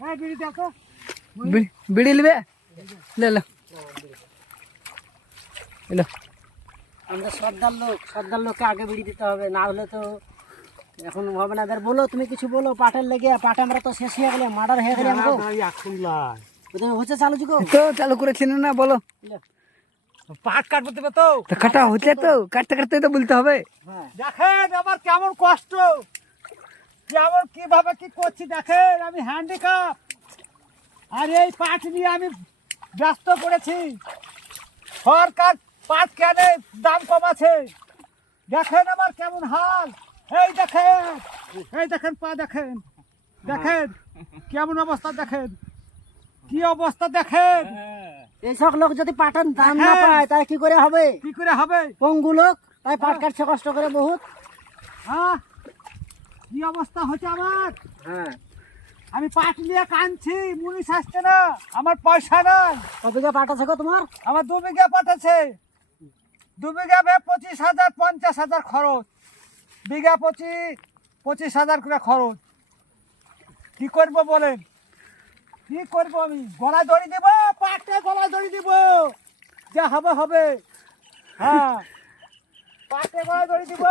হ্যাঁ বিড়ি দাও তো। বিড়ি নেবে? লে লো লো। আমরা সর্দার লোককে আগে বিড়ি দিতে হবে, না হলে তো এখন হবে না। এদের বলো, তুমি কিছু বলো পাটের লেগে। পাট আমরা তো শেষ হয়ে গেলে, মার্ডার হয়ে গেলে আমাকে। এখন লাই তুমি হচ্ছে চালু যুগ তো চালু করেছেন না, বলো। পাট কাটবো দেবে তো। তো কাটা হচ্ছে তো, কাটতে কাটতে তো বলতে হবে। হ্যাঁ দেখেন আমার কেমন কষ্ট, কেমন কিভাবে কি করছি দেখেন। আমি হ্যান্ডিক্যাপ, আর এই পাট নিয়ে আমি ব্যস্ত পড়েছি। সরকার পাট কেনে, দাম কমাছে। দেখেন আমার কেমন হাল। এই দেখেন, এই দেখেন পা দেখেন, দেখেন কেমন অবস্থা, দেখেন কি অবস্থা দেখেন। এইসব লোক যদি পাটের দাম না হ্যাঁ। পায় তাই কি করে হবে? কি করে হবে? পঙ্গু লোক, তাই পাট কাটছে কষ্ট করে বহুত। হ্যাঁ কি অবস্থা হচ্ছে আমার। হ্যাঁ, আমি পাট নিয়ে কাঁদছি, মুনিশ আসছে না, আমার পয়সা নাই। কবিকে পাট আছে গো তোমার? আমার 2 বিঘা পাট আছে। 2 বিঘা 25,000 50,000 খরচ, বিঘা 25,000 করে খরচ। কি করবো বলেন, কি করবো? আমি গলায় দড়ি দিব, পাটে গলায় দড়ি দিব, যা হবে হবে। হ্যাঁ পাটে গলায় দড়ি দিব।